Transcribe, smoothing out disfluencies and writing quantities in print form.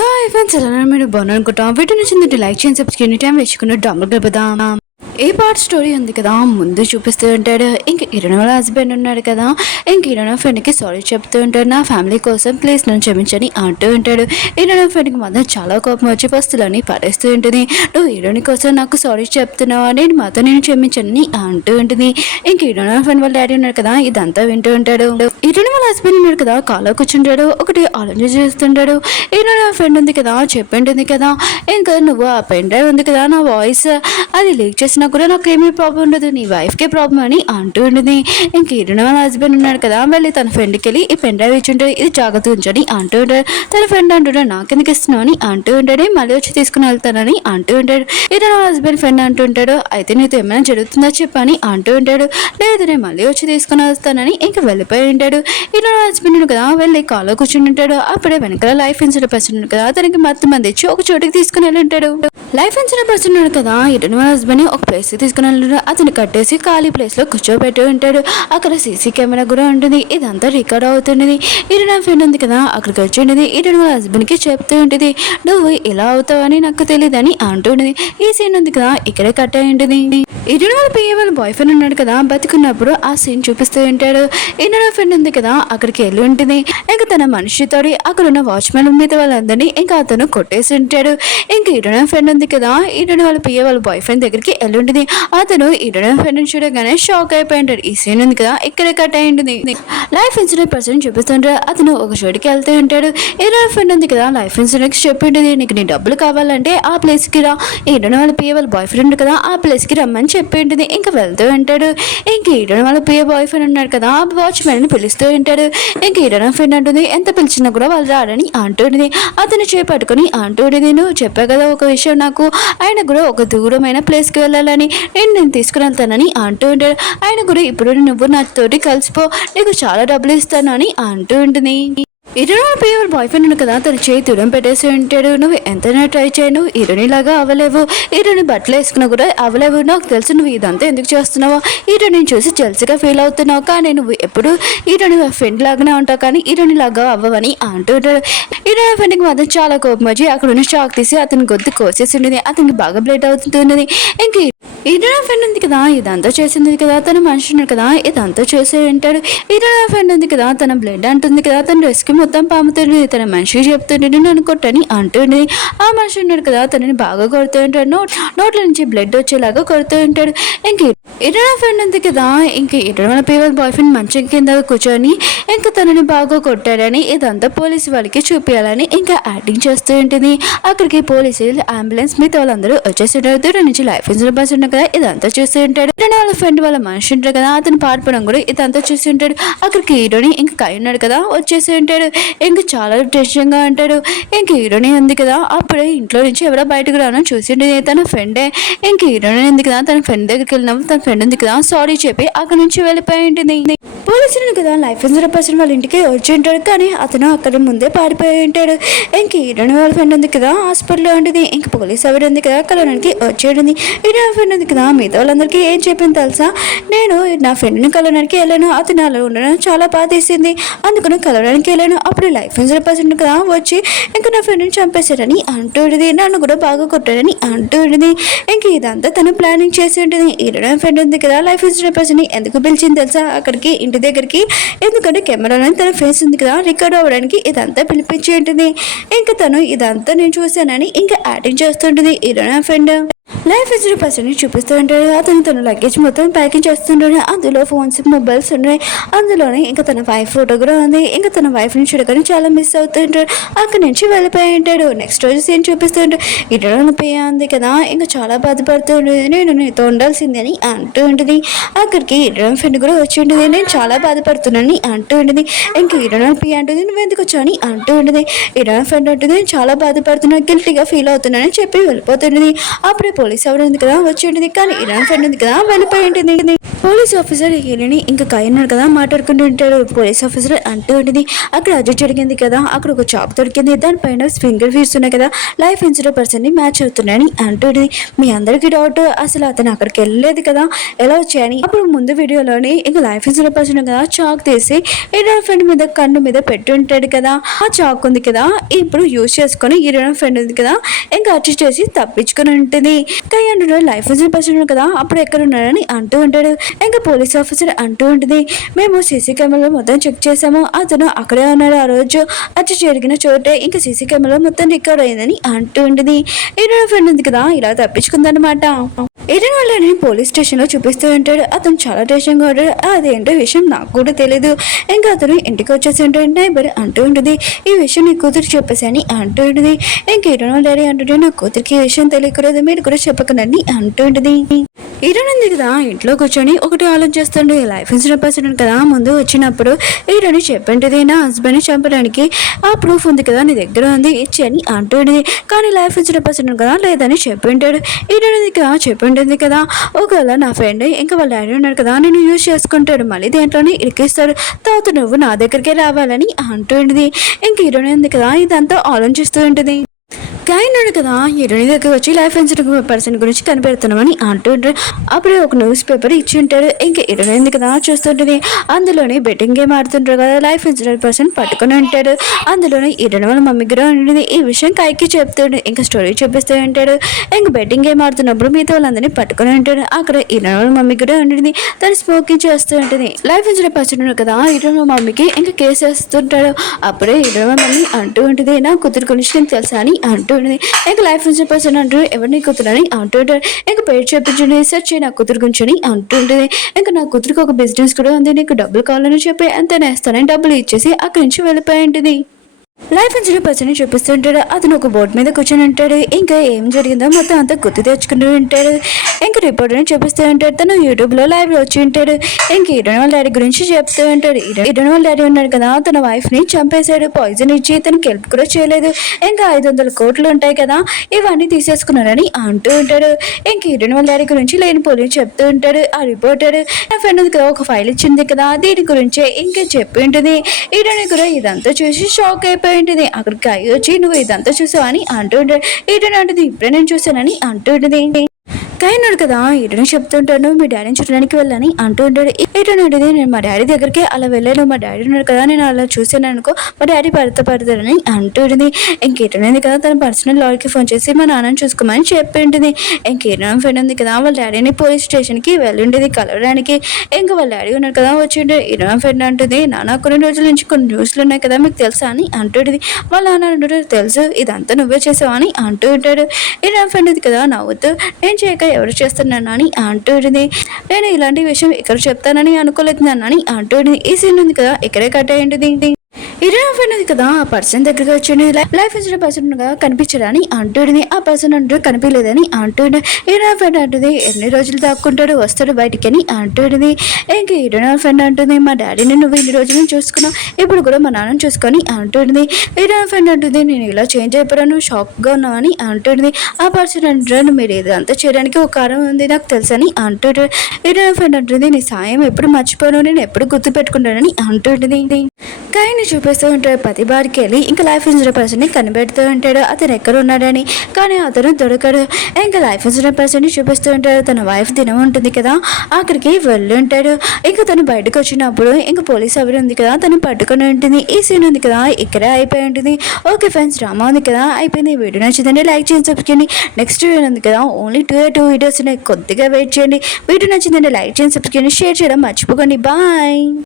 Hi friends, ఎలా మీరు బాగున్నారు అనుకుంటాం. వీడియో నచ్చిందంటే లైక్ చేయండి, సబ్స్క్రైబ్ చేయండి, వేసుకున్న డాంబర్ గడపదాం. ఏ పార్ట్ స్టోరీ ఉంది కదా, ముందు చూపిస్తూ ఉంటాడు. ఇంక హీరోయిన్ వాళ్ళ హస్బెండ్ ఉన్నాడు కదా, ఇంక హీరోయిన్ ఫ్రెండ్కి సారీ చెప్తూ ఉంటాడు. నా ఫ్యామిలీ కోసం ప్లీజ్ నన్ను క్షమించని అంటూ ఉంటాడు. హీరోయిన్ ఫ్రెండ్కి మాత్రం చాలా కోపం వచ్చి వస్తువులని పడేస్తూ ఉంటుంది. నువ్వు హీరోయిన్ కోసం నాకు సారీ చెప్తున్నావా, నేను మాత్రం నేను క్షమించని అంటూ ఉంటుంది. ఇంక హీరోయిన్ ఫ్రెండ్ వాళ్ళ డాడీ ఉన్నాడు కదా, ఇదంతా వింటూ ఉంటాడు. హీరోయిన్ వాళ్ళ హస్బెండ్ ఉన్నాడు కదా, కాలో కూర్చుంటాడు. ఒకటి ఆలోచన చేస్తుంటాడు. హీరోయిన్ ఫ్రెండ్ ఉంది కదా, చెప్పింటుంది కదా, ఇంకా నువ్వు ఆ పెన్ డ్రైవ్ ఉంది కదా, నా వాయిస్ అది లీక్ చేసినా కూడా నాకు ఏమీ ప్రాబ్లం ఉండదు, నీ వైఫ్కే ప్రాబ్లం అని అంటూ ఉంటుంది. ఇంక హీరోయిన్ వాళ్ళ హస్బెండ్ ఉన్నాడు కదా, వెళ్ళి తన ఫ్రెండ్కి వెళ్ళి ఈ పెన్ డ్రైవ్ ఇచ్చుంటాడు, ఇది జాగ్రత్త ఉంచని అంటూ ఉంటాడు. తన ఫ్రెండ్ అంటుంటాడు, నాకెందుకు ఇస్తున్నావు అని అంటూ ఉంటాడు. మళ్ళీ వచ్చి తీసుకుని వెళ్తానని అంటూ ఉంటాడు. హీరోయిన్ వాళ్ళ హస్బెండ్ ఫ్రెండ్ అంటుంటాడు, అయితే నీతో ఏమైనా జరుగుతుందో చెప్పని అంటూ ఉంటాడు. లేదు, నేను మళ్ళీ వచ్చి తీసుకుని వస్తానని ఇంకా వెళ్ళిపోయి ఉంటాడు. హీరోయిన్ వాళ్ళ హస్బెండ్ కదా, వెళ్ళి కాల్లో కూర్చుని ఉంటాడు. అప్పుడే వెనకాల లైఫ్ ఇన్సూరెన్స్ పర్సన్ కదా, అతనికి మంది ఇచ్చి ఒక చోటుకి తీసుకుని వెళ్ళి ఉంటాడు. లైఫ్ ఇన్సూరెన్స్ పర్సన్ ఉన్నాడు కదా, హీరోయిన్ వాళ్ళ హస్బెండ్ ఒక ప్లేస్ తీసుకుని వెళ్ళాడు. అతను కట్టేసి ఖాళీ ప్లేస్ లో కూర్చోబెట్టి ఉంటాడు. అక్కడ సీసీ కెమెరా కూడా ఉంటుంది. ఇదంతా రికార్డ్ అవుతుండేది. హీరోయిన్ ఫ్రెండ్ ఉంది కదా, అక్కడికి వచ్చి ఉండేది. హీరోయిన్ వాళ్ళ హస్బెండ్ కి చెప్తూ ఉంటుంది, నువ్వు ఇలా అవుతావని నాకు తెలియదని అంటుండేది. ఈ సీన్ ఉంది కదా, ఇక్కడే కట్ అయి ఉంటుంది. హీరోయిన్ వాళ్ళ పిఏ వాళ్ళ బాయ్ ఫ్రెండ్ ఉన్నాడు కదా, బతుకున్నప్పుడు ఆ సీన్ చూపిస్తూ ఉంటాడు. హీరోయిన్ ఫ్రెండ్ ఉంది కదా, అక్కడికి వెళ్ళి ఉంటుంది. ఇంకా తన మనిషితో అక్కడ ఉన్న వాచ్మెన్ మీద వాళ్ళందరినీ ఇంకా అతను కొట్టేసి ఉంటాడు. ఇంకా హీరోయిన్ ఫ్రెండ్ ఉంది కదా, హీరోయిన్ వాళ్ళ పిఏ వాళ్ళ బాయ్ ఫ్రెండ్ దగ్గరికి వెళ్ళి ఉంటుంది. అతను హీరోయిన్ ఫ్రెండ్ చూడగానే షాక్ అయిపోయింటాడు. ఈ సీన్ ఉంది కదా, ఇక్కడే కట్ అయి ఉంటుంది. లైఫ్ ఇన్సూరెన్స్ పర్సన్ చూపిస్తుంటాడు. అతను ఒక చోటికి వెళ్తూ ఉంటాడు. హీరోయిన్ ఫ్రెండ్ ఉంది కదా, లైఫ్ ఇన్సూరెన్స్ చెప్పి ఉంటుంది, నీకు నీ డబ్బులు కావాలంటే ఆ ప్లేస్ కి రా, హీరోయిన్ వాళ్ళ పిఏ వాళ్ళ బాయ్ ఫ్రెండ్ కదా, ఆ ప్లేస్ కి రమ్మని చెప్పి ఉంటుంది. ఇంకా వెళ్తూ ఉంటాడు. ఇంక హీరోయిన్ వాళ్ళ పిఏ బాయ్ ఫ్రెండ్ ఉన్నాడు కదా, ఆ వాచ్మెన్ ని పిలుస్తూ ఉంటాడు. ఇంక హీరోయిన్ ఫ్రెండ్ అంటుంది, ఎంత పిలిచినా కూడా వాళ్ళు రాడని అంటుంది. అతను చేపట్టుకుని అంటుంది, నువ్వు చెప్పా కదా ఒక విషయం, నాకు ఆయన కూడా ఒక దూరమైన ప్లేస్ కి వెళ్ళాలని, నేను తీసుకుని వెళ్తానని అంటూ ఉంటాడు. ఆయన కూడా ఇప్పుడు నువ్వు నాతోటి కలిసిపో, నీకు చాలా డబ్బులు ఇస్తాను అని అంటూ ఉంటుంది. హీరోయిన్ పిఏ బాయ్ ఫ్రెండ్ కదా, తన చేయి తుడం పెట్టేసి ఉంటాడు. నువ్వు ఎంతైనా ట్రై చేయి, నువ్వు హీరోయిన్ లాగా అవ్వలేవు, హీరోయిన్ బట్టలు వేసుకున్నా కూడా అవ్వలేవు, నాకు తెలుసు నువ్వు ఇదంతా ఎందుకు చేస్తున్నావో, హీరోయిన్ చూసి జెల్సీగా ఫీల్ అవుతున్నావు, కానీ నువ్వు ఎప్పుడు హీరోయిన్ ఫ్రెండ్ లాగానే ఉంటావు, కానీ హీరోయిన్ లాగా అవ్వవని అంటూ ఉంటాడు. హీరోయిన్ ఫ్రెండ్కి మాత్రం చాలా కోపం వచ్చి అక్కడ ఉన్న షాక్ తీసి అతని గొంతు కోసేసి ఉండేది. అతనికి బాగా బ్లడ్ అవుతున్నది. ఇంక హీరోయిన్ ఫ్రెండ్ ఉంది కదా, ఇదంతా చేసింది కదా, తన మనిషి ఉన్నాడు కదా, ఇదంతా చేసే ఉంటాడు. హీరోయిన్ ఫ్రెండ్ ఉంది కదా, తన బ్లడ్ అంటుంది కదా, తన రెస్క్యూ మొత్తం పాముతుంది. తన మనిషికి చెప్తుండే నన్ను కొట్టని అంటుంది. ఆ మనిషి ఉన్నాడు కదా, తనని బాగా కొడుతూ ఉంటాడు. నోట్ల నుంచి బ్లడ్ వచ్చేలాగా కొడుతూ ఉంటాడు. ఇంక హీరోయిన్ ఫ్రెండ్ ఉంది కదా, ఇంక హీరోయిన్ పిఏ బాయ్ ఫ్రెండ్ మంచం కింద కూర్చొని ఇంకా తనని బాగా కొట్టాడని ఇదంతా పోలీసు వాళ్ళకి చూపించాలని ఇంకా యాక్టింగ్ చేస్తూ ఉంటుంది. అక్కడికి పోలీసులు, అంబులెన్స్ మీద వాళ్ళందరూ వచ్చేస్తుంటారు. దూరం నుంచి లైఫ్ ఇన్సూరెన్స్ బస్ ఉంటాడు కదా, ఇదంతా చూస్తూ ఉంటాడు. వాళ్ళ ఫ్రెండ్ వాళ్ళ మనిషి ఉంటాడు కదా, అతను పారిపోవడం కూడా ఇదంతా చూసి ఉంటాడు. అక్కడికి హీరోని ఇంకా కై ఉన్నాడు కదా, వచ్చేసి ఉంటాడు. ఇంకా చాలా టెన్షన్ గా ఉంటాడు. ఇంక హీరోయిన్ ఉంది కదా, అప్పుడే ఇంట్లో నుంచి ఎవరో బయటకు రావడం చూసిండే తన ఫ్రెండే. ఇంక హీరోయిన్ ఉంది కదా, తన ఫ్రెండ్ దగ్గరికి వెళ్ళినప్పుడు తన ఫ్రెండ్ ఉంది కదా సారీ చెప్పి అక్కడ నుంచి వెళ్ళిపోయి ఉంటుంది. పోలీసులు కదా లైఫ్ ఇన్సూరెన్స్ పర్సన్ వాళ్ళ ఇంటికి వచ్చి ఉంటాడు, కానీ అతను అక్కడ ముందే పారిపోయి ఉంటాడు. ఇంక హీరోయిన్ వాళ్ళ ఫ్రెండ్ ఉంది కదా, హాస్పిటల్లో ఉంటుంది. ఇంక పోలీస్ ఎవరు ఉంది కదా, కలవడానికి వచ్చి ఉంటుంది. హీరోయిన్ ఫ్రెండ్ ఉంది కదా, మిగతా వాళ్ళందరికీ ఏం చెప్పింది తెలుసా, నేను నా ఫ్రెండ్ని కలవడానికి వెళ్ళాను, అతను అలా ఉండడం చాలా బాధ తీసింది, అందుకని కలవడానికి వెళ్ళాను. అప్పుడు లైఫ్ ఇన్సూరెన్స్ పర్సన్ కదా వచ్చి ఇంకా నా ఫ్రెండ్ని చంపేశాడని అంటుంది, నన్ను కూడా బాగా కొట్టాడని అంటుంది. ఇంక ఇదంతా తను ప్లానింగ్ చేసి ఉంటుంది. హీరోయిన్ ఫ్రెండ్ ఉంది కదా, లైఫ్ ఇన్సూరెన్స్ పర్సన్ ఎందుకు పిలిచింది తెలుసా అక్కడికి, ఇంటి దగ్గరికి, ఎందుకంటే కెమెరాలో తన ఫేస్ ఉంది కదా రికార్డ్ అవ్వడానికి ఇదంతా పిలిపించి ఉంటుంది. ఇంకా తను ఇదంతా నేను చూశానని ఇంకా యాక్టింగ్ చేస్తుంటుంది. Heroine friend life insurance person చూపిస్తూ ఉంటాడు. అతను తన లగేజ్ మొత్తం ప్యాకింగ్ చేస్తుంటాడు. అందులో ఫోన్స్, మొబైల్స్ ఉన్నాయి. అందులోనే ఇంకా తన వైఫ్ ఫోటో కూడా ఉంది. ఇంకా తన వైఫ్ని చూడగానే చాలా మిస్ అవుతుంటాడు. అక్కడి నుంచి వెళ్ళిపోయి ఉంటాడు. నెక్స్ట్ రోజు సీన్ చూపిస్తుంటాడు. హీరోయిన్ పిఏ ఉంది కదా, ఇంకా చాలా బాధపడుతుంది, నేను నీతో ఉండాల్సింది అని అంటూ ఉంటుంది. అక్కడికి హీరోయిన్ ఫ్రెండ్ కూడా వచ్చి ఉంటుంది, నేను చాలా బాధపడుతున్నాను అంటూ ఉంటుంది. ఇంకా హీరోయిన్ పిఏ అంటుంది, నువ్వు ఎందుకు వచ్చావు అని అంటూ ఉంటుంది. హీరోయిన్ ఫ్రెండ్ అంటుంది, నేను చాలా బాధపడుతున్నాను, గిల్టీగా ఫీల్ అవుతున్నానని చెప్పి వెళ్ళిపోతుంది. అప్పుడే పోలీస్ పోలీస్ ఎవరు ఉంది కదా వచ్చి ఉంటుంది, కానీ హీరోయిన్ ఫ్రెండ్ ఉంది కదా వెళ్ళిపోయి ఉంటుంది. పోలీస్ ఆఫీసర్ హీరోని ఇంకా ఉన్నాడు కదా మాట్లాడుకుంటూ ఉంటాడు. పోలీస్ ఆఫీసర్ అంటూ ఉంటుంది, అక్కడ అది జరిగింది కదా, అక్కడ ఒక చాక్ దొరికింది, దానిపైన ఫింగర్ ప్రింట్స్ ఉన్నాయి కదా, లైఫ్ ఇన్సూరెన్స్ పర్సన్ ని మ్యాచ్ అవుతున్నాయని అంటుంది. మీ అందరికి డౌట్, అసలు అతను అక్కడికి వెళ్ళలేదు కదా, ఎలా వచ్చాయని. అప్పుడు ముందు వీడియోలోని ఇంకా లైఫ్ ఇన్సూరెన్స్ పర్సన్ కదా చాక్ తీసి హీరోయిన్ ఫ్రెండ్ మీద కన్ను మీద పెట్టి ఉంటాడు కదా, ఆ చాక్ ఉంది కదా ఇప్పుడు యూజ్ చేసుకొని హీరోయిన్ ఫ్రెండ్ ఉంది కదా ఇంకా అడ్జస్ట్ చేసి తప్పించుకొని ఉంటుంది. కయ్యండు లైఫ్ ఇన్సూరెన్స్ పర్సన్ కదా అప్పుడు ఎక్కడ ఉన్నాడని అంటూ ఉంటాడు. ఇంకా పోలీస్ ఆఫీసర్ అంటూ ఉంటుంది, మేము సీసీ కెమెరాలో మొత్తం చెక్ చేసాము, అతను అక్కడే ఉన్నాడు ఆ రోజు, అది జరిగిన చోటే ఇంకా సీసీ కెమెరాలో మొత్తం రికార్డ్ అయిందని అంటూ ఉంటుంది. హీరోయిన్ ఫ్రెండ్ ఉంది కదా ఇలా తప్పించుకుందనమాట. హీరోయిన్ వాళ్ళని పోలీస్ స్టేషన్ లో చూపిస్తూ ఉంటాడు. అతను చాలా టెన్షన్గా ఉంటాడు, అదేంటో విషయం నాకు కూడా తెలియదు. ఇంకా అతను ఇంటికి వచ్చేసి ఉంటాడు. నైబర్ అంటూ ఉంటుంది, ఈ విషయం నీ కూతురు చెప్పేసి అని అంటూ ఉంటుంది. ఇంక హీరోయిన్ వాళ్ళ డాడీ అంటుంటే నా కూతురికి ఈ విషయం తెలియకూడదు, మీరు కూడా చెప్పకనండి అంటూ ఉంటుంది. హీరోయిన్ ఉంది కదా ఇంట్లో కూర్చొని ఒకటి ఆలోచిస్తుండే, లైఫ్ ఇన్సూరెన్స్ పర్సన్ కదా ముందు వచ్చినప్పుడు హీరోని చెప్పండి నా హస్బెండ్ని చంపడానికి ఆ ప్రూఫ్ ఉంది కదా నీ దగ్గర ఉంది ఇచ్చి అని అంటుండేది, కానీ లైఫ్ ఇన్సూరెన్స్ పర్సన్ కదా లేదని చెప్పింటాడు. హీరోయిన్ కదా చెప్పింటుంది కదా, ఒకవేళ నా ఫ్రెండ్ ఇంకా వాళ్ళ డాడీ ఉన్నాడు కదా నేను యూజ్ చేసుకుంటాడు, మళ్ళీ దేంట్లోనే ఇరికిస్తాడు, తర్వాత నువ్వు నా దగ్గరికే రావాలని అంటుంది. ఇంక హీరోయిన్ ఉంది కదా ఇదంతా ఆలోచిస్తూ ఉంటుంది. గాయన్నాడు కదా హీరోయిన్ దగ్గర వచ్చి లైఫ్ ఇన్సూరెన్స్ పర్సన్ గురించి కనిపెడుతున్నామని అంటుంటారు. అప్పుడే ఒక న్యూస్ పేపర్ ఇచ్చి ఉంటాడు. ఇంకా హీరోయిన్ కదా చూస్తుంటుంది, అందులోనే బెట్టింగ్ గేమ్ ఆడుతుంటారు కదా, లైఫ్ ఇన్సూరెన్స్ పర్సన్ పట్టుకుని ఉంటాడు. అందులోనే హీరోయిన్ వాళ్ళ మమ్మీ కూడా ఉంటుంది. ఈ విషయం కాయకి చెప్తాడు, ఇంకా స్టోరీ చూపిస్తూ ఉంటాడు. ఇంకా బెట్టింగ్ గేమ్ ఆడుతున్నప్పుడు మిగతా వాళ్ళందరినీ పట్టుకుని ఉంటాడు. అక్కడ హీరోయిన్ వాళ్ళ మమ్మీ కూడా ఉంటుంది, తను స్మోకింగ్ చేస్తూ ఉంటుంది. లైఫ్ ఇన్సూరెన్స్ పర్సన్ కదా హీరోయిన్ మమ్మీకి ఇంకా కేసు వేస్తుంటాడు. అప్పుడే హీరోయిన్ మమ్మీ అంటూ ఉంటుంది, నా కూతురు గురించి నీకు తెలుసా అని అంటూ ఉంటుంది. ఇంకా లైఫ్ ఇన్సూరెన్స్ పర్సన్ అంటారు, ఎవరిని కూతురని అంటుంటారు. ఇంకా పేరు చెప్పించండి సెర్చ్ నా కూతురు గురించి అంటుంటుంది. ఇంకా నా కూతురికి ఒక బిజినెస్ కూడా ఉంది, నీకు డబ్బులు కావాలని చెప్పి ఎంత నేస్తానని డబ్బులు ఇచ్చేసి అక్కడి నుంచి వెళ్ళిపోయి ఉంటుంది. లైఫ్ ఇన్సూరెన్స్ పర్సన్ చూపిస్తుంటాడు. అతను ఒక బోర్డు మీద కూర్చొని ఉంటాడు. ఇంకా ఏం జరిగిందో మొత్తం అంతా గుర్తు తెచ్చుకుంటూ ఉంటాడు. ఇంకా రిపోర్టర్ని చూపిస్తూ ఉంటాడు. తను యూట్యూబ్లో లైవ్ వచ్చి ఉంటాడు. ఇంక హీరోయిన్ వాళ్ళ డాడీ గురించి చెప్తూ ఉంటాడు. హీరోయిన్ వాళ్ళ డాడీ ఉన్నాడు కదా తన వైఫ్ని చంపేశాడు, పాయిజన్ ఇచ్చి తనకి హెల్ప్ కూడా చేయలేదు, ఇంకా 500 కోట్లు ఉంటాయి కదా ఇవన్నీ తీసేసుకున్నారని అంటూ ఉంటాడు. ఇంక హీరోయిన్ వాళ్ళ డాడీ గురించి లేని పోలీసు చెప్తూ ఉంటాడు. ఆ రిపోర్టర్ నా ఫ్రెండ్ కదా ఒక ఫైల్ ఇచ్చింది కదా దీని గురించే ఇంకా చెప్పి ఉంటుంది. హీరోయిన్ కూడా ఇదంతా చూసి షాక్ అయిపోయి ఉంటుంది. అక్కడికి అయ్యి వచ్చి నువ్వు ఇదంతా చూసావు అని అంటూ ఉంటాడు. ఏంటంటే ఇప్పుడే నేను చూసానని అంటూ ఉంటుంది. కాయన్నాడు కదా హీరోని చెప్తుంటాను మీ డాడీని చూడడానికి వెళ్ళని అంటూ ఉంటాడు. ఏంటంటే నేను మా డాడీ దగ్గరికి అలా వెళ్ళాను, మా డాడీ ఉన్నాడు కదా నేను అలా చూసాను అనుకో మా డాడీ పడతారని అంటుంది. ఇంకేటనేది కదా తన పర్సనల్ లాయర్కి ఫోన్ చేసి మా నాన్నని చూసుకోమని చెప్పి ఉంటుంది. ఇంకేటో ఫ్రెండ్ ఉంది కదా వాళ్ళ డాడీని పోలీస్ స్టేషన్కి వెళ్ళిండేది కలవడానికి. ఇంకా వాళ్ళ డాడీ ఉన్నాడు కదా వచ్చిండే. హీరో ఫ్రెండ్ అంటుంది, నాన్న కొన్ని రోజుల నుంచి కొన్ని న్యూస్లు ఉన్నాయి కదా మీకు తెలుసా అని అంటుంది. వాళ్ళ నాన్న అంటాడు తెలుసు ఇదంతా నువ్వే చేసావు అని అంటూ ఉంటాడు. హీరో ఫ్రెండ్ ఉంది కదా నవ్వుతూ నేను చేయక ఎవరు చేస్తున్నాను అని అంటుంది. నేను ఇలాంటి విషయం ఇక్కడ చెప్తానని అనుకోలేదు నాన్న అని అంటుంది. ఈ సీన్ ఉంది కదా ఇక్కడే కట్ అయ్యింది. హీరోయిన్ ఫ్రెండ్ కదా ఆ పర్సన్ దగ్గరికి వచ్చి లైఫ్ ఇన్సూరెన్స్ పర్సన్ కనిపించడని అంటుంది. ఆ పర్సన్ అంటూ కనిపించలేదని అంటుంది. హీరోయిన్ ఫ్రెండ్ అంటుంది ఎన్ని రోజులు దాక్కుంటాడు వస్తాడు బయటికి అని అంటుంది. ఇంకా హీరోయిన్ ఫ్రెండ్ అంటుంది మా డాడీని నువ్వు ఇన్ని రోజులు చూసుకున్నావు ఇప్పుడు కూడా మా నాన్నని చూసుకొని అంటుంది. హీరోయిన్ ఫ్రెండ్ అంటుంది నేను ఇలా చేంజ్ అయిపోయాను షాక్గా ఉన్నావని అంటుంది. ఆ పర్సన్ అంటారు మీరు ఇదంతా చేయడానికి ఒక కారణం ఉంది నాకు తెలుసని అంటుంది. హీరోయిన్ ఫ్రెండ్ అంటుంది నీ సాయం ఎప్పుడు మర్చిపోను నేను ఎప్పుడు గుర్తు పెట్టుకుంటానని అంటుంది. కాయని చూపిస్తూ ఉంటాడు. ప్రతి బారికి వెళ్ళి ఇంకా లైఫ్ ఇన్సూరెన్స్ పర్సన్ని కనిపెడుతూ ఉంటాడు అతను ఎక్కడ ఉన్నాడని, కానీ అతను దొరకడు. ఇంకా లైఫ్ ఇన్సూరెన్స్ పర్సన్ని చూపిస్తూ ఉంటాడు. తన వైఫ్ దినం ఉంటుంది కదా అక్కడికి వెళ్ళి ఉంటాడు. ఇంకా తను బయటకు వచ్చినప్పుడు ఇంకా పోలీస్ ఎవరు ఉంది కదా తను పట్టుకొని ఉంటుంది. ఈ సీన్ ఉంది కదా ఇక్కడే అయిపోయి ఉంటుంది. ఓకే ఫ్రెండ్స్ డ్రామా ఉంది కదా అయిపోయింది. వీడియో నచ్చిందండి లైక్ చేయండి సబ్స్క్రైబ్ చేయండి. నెక్స్ట్ వీడియో ఉంది కదా ఓన్లీ 2 వీడియోస్ ఉన్నాయి కొద్దిగా వెయిట్ చేయండి. వీడియో నచ్చిందండి లైక్ చేయండి సబ్స్క్రైబ్ చేయండి షేర్ చేయడం మర్చిపోకండి. బాయ్.